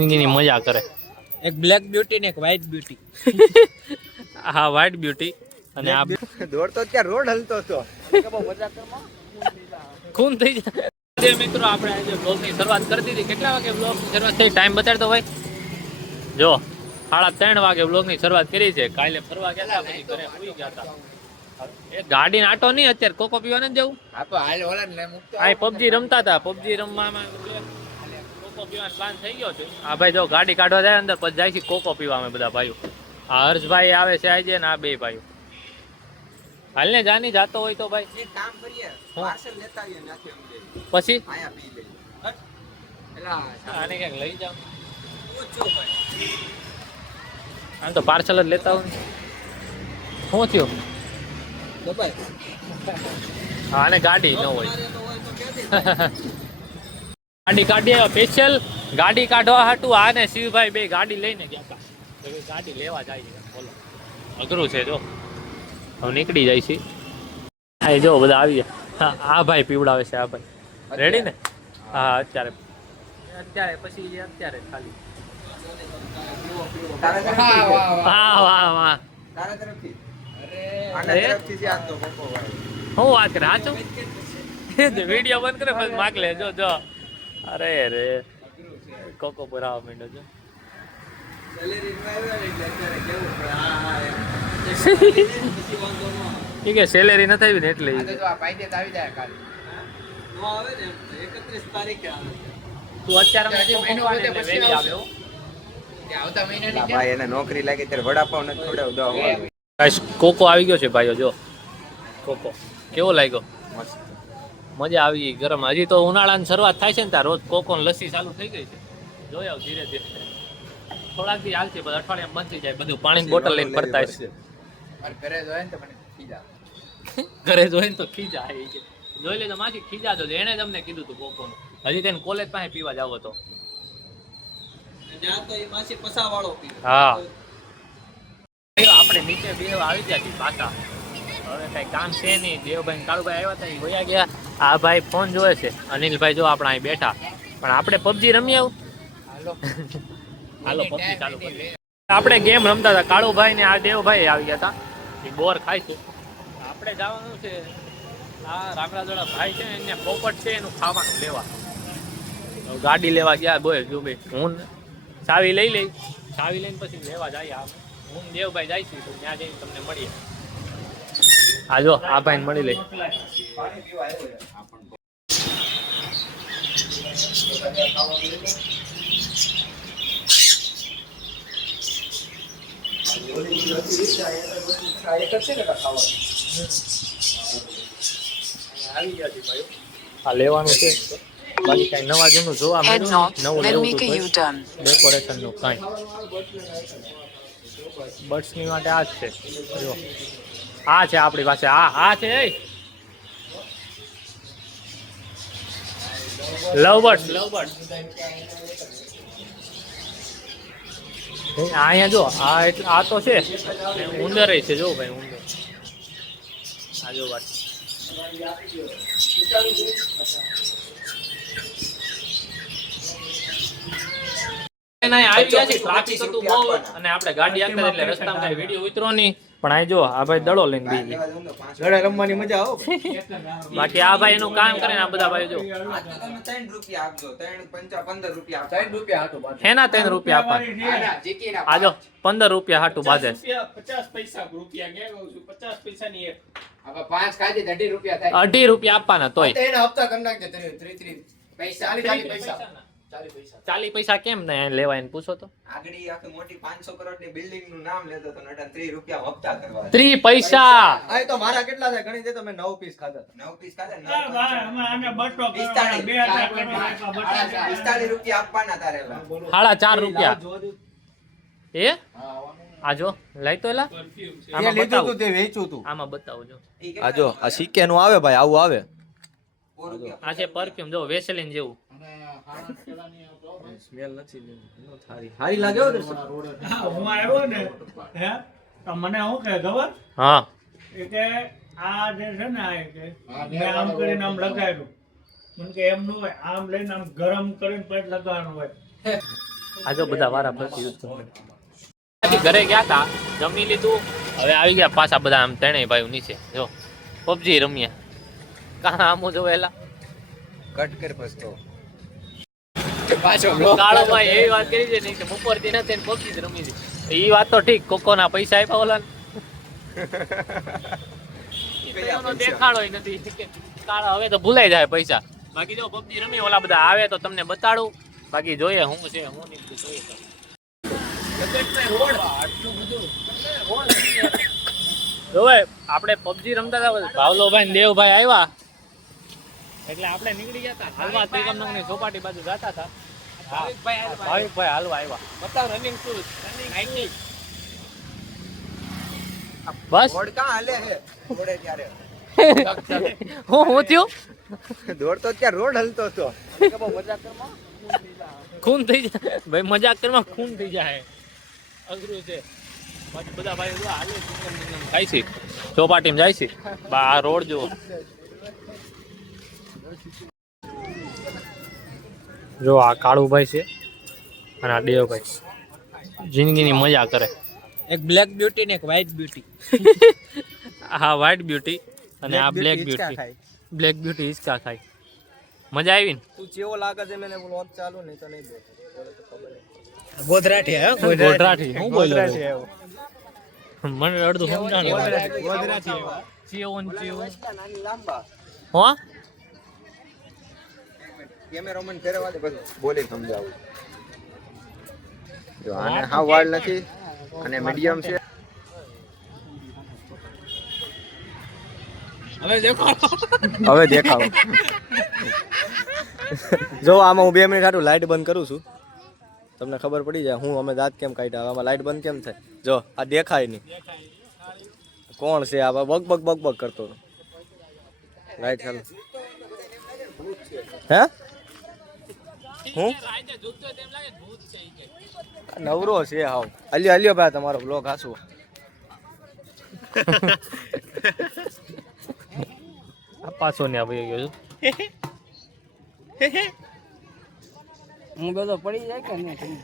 જિંદગીની મજા કરે. એક બ્લેક બ્યુટી ને એક વ્હાઈટ બ્યુટી. હા વ્હાઈટ બ્યુટી અને આ દોડતો ત્યાં રોડ હલતો હતો. ખૂન થઈ જાય. મિત્રો આપણે આજે બ્લોગની શરૂઆત કરી દીધી. કેટલા વાગે બ્લોગની શરૂઆત થઈ ટાઈમ બતાડતો ભાઈ? જો 3:30 વાગે બ્લોગની શરૂઆત કરી છે. કાલે ફરવા ગયા હતા પછી ઘરે સુઈ ગયા હતા. એ ગાડીને આટો નહીં અત્યારે કોકો પીવા નથી જવું. આ પબજી રમતા હતા. પબજી રમવામાં કોકો પીવાનો પ્લાન થઈ ગયો છે. આ ભાઈ જો ગાડી કાઢવા જાય અંદર પછી જાય છે કોકો પીવા. અમે બધા ભાઈઓ આ હર્ષભાઈ આવે છે આજે ને આ બે ભાઈઓ હાલને જાની જાતો હોય તો ભાઈ એક કામ કરીએ પાર્સલ લેતા આવીએ નાખી અમને પછી આયા પી લે એલા આને ક્યાંક લઈ જાવ ઓછો ભાઈ આમ તો પાર્સલ જ લેતા હોય. શું થયું ભાઈ? આને ગાડી ન હોય. ગાડી કાઢી સ્પેશિયલ ગાડી કાઢવા હાટું આને શિવભાઈ બે ગાડી લઈને ગયા હતા. ગાડી લેવા જાય છે. બોલો અઘરું છે. જો હવે નીકળી જાય છે. આ જો બધા આવી ગયા. આ ભાઈ પીવડાવે છે. આ ભાઈ રેડી ને? હા અત્યારે પછી અત્યારે ખાલી વાહ વાહ વાહ હું વાત કરે સાચું વિડીયો બંધ કરે પછી માગ લે. જો જો અરે રે કોકો પુરાવા માંડ્યો જો. ઠીક છે સેલેરી નથી આવી ને એટલે તું અત્યારે નોકરી લાગી ત્યારે વડાપાવ નથી ખવડાવ. કોકો આવી ગયો છે ભાઈઓ. જો કોકો કેવો લાગ્યો? મજા આવી ગઈ. ગરમ હજી તો ઉનાળાની શરૂઆત થાય છે ને ત્યાં રોજ કોકો લસ્સી ચાલુ થઈ ગઈ છે. જોઈ આવ ધીરે ધીરે થોડાક દી હાલશે પછી અઠવાડિયામાં બંધ થઈ જાય. બધું પાણીની બોટલ લઈને ફરતા છે. ઘરે જોઈએ ને તો ખીજા આવી છે. જોઈ લેજો માથી ખીજા જો એને જ અમને કીધું તું કોકોનું. હજી તેને કોલેજ પાસે પીવા જાવ હતો. હા આપણે નીચે બે આવી ગયા છીએ પાછા. હવે કઈ કામ છે નહીં. દેવભાઈ કાળુભાઈ આવ્યા હતા એ વયા ગયા. આ ભાઈ ફોન જોવે છે. અનિલભાઈ જો આપણે અહીં બેઠા પણ આપણે પબજી રમી આવું. હાલો પબજી ચાલુ કરી. આપણે ગેમ રમતા હતા. કાળુભાઈ ને આ દેવભાઈ આવી ગયા હતા. એ બોર ખાય છે. આપણે જવાનું છે આ રામરાજોડા ભાઈ છે એને પોપટ છે એનું ખાવાનું લેવા. ગાડી લેવા ગયા બોય જો ભાઈ હું ચાવી લઈ લઈ. ચાવી લઈને પછી લેવા જઈએ. હું દેવભાઈ જાય છે તો ત્યાં જઈને તમને મળીએ. આ જો આ ભાઈને મળી લઈ. આ લેવાનું છે. બાકી કઈ નવા જૂનું જોવા મળ્યું નવું લેવું ડેકોરેશન નું કઈ બર્ડ્સ ની માટે આ જ છે. જો આ છે આપણી પાસે. આ છે લવબર્ડ્સ. અહીંયા જો આ તો છે ઉંદર છે. જો ભાઈ ઉંદર આ જો વાત અને આપણે ગાડી આગળ એટલે રસ્તામાં કઈ વિડીયો ઉતરો નહીં. પણ આ જો આ ભાઈ દડો લઈને બીજી દડા રમવાની મજા આવો. બાકી આ ભાઈ એનું કામ કરે ને આ બધા ભાઈ જો 3 રૂપિયા આપજો. 15 રૂપિયા 3 રૂપિયા હાટું હેના 3 રૂપિયા આપવાના. આ જો 15 રૂપિયા હાટું બાંધે. 50 પૈસા રૂપિયા કેવું છું 50 પૈસાની એક હવે 5 ખાધી 2.5 રૂપિયા થાય. 2.5 રૂપિયા આપવાના તોય તેને હપ્તા કરી નાખજે. 33 પૈસા 40 પૈસા કેમ ને લેવાય ને પૂછો તો. આગળી આખી મોટી 500 કરોડની બિલ્ડિંગ નું નામ લેતો તો 30 રૂપિયા હપ્તા કરવા. 30 પૈસા આ તો મારા કેટલા થાય ગણી દે તો મેં 9 પીસ ખાધા. 9 પીસ ખાધા. ભાઈ અમે આને બટો 45 રૂપિયા આપવાના તારે. 4.5 રૂપિયા એ આ જો લઈ તો એલા આમાં લીધું તું તે વેચ્યું તું. આમાં બતાવજો. આ જો આ સિક્કે નું આવે ભાઈ આવું આવે. આ છે પરફ્યુમ જો વેસલીન જેવું. સ્મેલ નથી સારી લાગે હો દર્શક. હું આવ્યો ને હે તો મને શું કહે ખબર? હા એ કે આ જે છે ને આ કે મેં આમ કરીને આમ લગાવ્યું. મને કે એમ ન હોય આમ લઈને આમ ગરમ કરીને પછી લગાવવાનું હોય. આ જો બધા વારા ફરતી યુઝ કરે ઘરે ગયા તા જમી લીધું હવે આવી ગયા પાછા બધા આમ ત્રણેય ભાઈઓ નીચે જો પબજી રમ્યા કાં આમો જો એલા કટ કર પસ્તો કાળો ભાઈ એવી વાત કરી છે ને કે બપોર થી નથી પબજી જ રમી છે એ વાત તો ઠીક કોકોના પૈસા આપ્યા ઓલા દેખાડો નથી કે કાળા હવે તો ભૂલાઈ જાય પૈસા બાકી જો પબજી રમી ઓલા બધા આવે તો તમને બતાડું બાકી જોઈએ હું છે હું નહીં જોઈએ જો ભાઈ આપણે પબજી રમતા હતા ભાવલોભાઈ ને દેવભાઈ આવ્યા એટલે આપણે નીકળી ગયા હતા હાલવા ત્રિકમનગરની ચોપાટી બાજુ જતા હતા ભાવિકભાઈ હાલવા આવ્યા બતાવ રનિંગ શૂઝ રનિંગ બસ દોડ કા હાલે હે દોડે ત્યારે હું થયું દોડતો ત્યાં રોડ હલતો હતો મજાક કરમાં ખૂન થઈ જાય ભાઈ મજાક કરવા ખૂન થઈ જાય અઘરું છે બાકી બધા ભાઈ હાલે થાય છે ચોપાટીમાં જાય છે બા આ રોડ જુઓ જો આ કાળુભાઈ છે અને આ દેવભાઈ જિંદગીની મજા કરે એક બ્લેક બ્યુટી ને એક વ્હાઈટ બ્યુટી હા વ્હાઈટ બ્યુટી અને આ બ્લેક બ્યુટી બ્લેક બ્યુટી હિંચકા ખાય મજા આવી ને તું ચેવો લાગે છે મેને વ્લોગ ચાલુ નહીં તો નહીં ગોધરાઠી હે ગોધરાઠી હું બોલ્યો મને અડધું સમજાણું ગોધરાઠી ચેવન નાની લાંબા હો કેમેરામેન ફેરવા દે પછી બોલી સમજાવું જો આને હા વાળ નથી અને મીડિયમ છે હવે દેખાવ જો આમાં હું 2 મિનિટ હાટું લાઈટ બંધ કરું છું તમને ખબર પડી જાય હું અમે દાંત કેમ કાઢ્યા આમાં લાઈટ બંધ કેમ થાય જો આ દેખાય નહીં કોણ છે આ બગ બગ બગ બગ કરતો લાઈટ ચાલુ હે હું નવરો છે હાવ અલ્યો અલ્યો ભાઈ તમારો બ્લોગ હાસુ આ પાછો ને આવી ગયો છું હું બધો પડી જાય કે નહીં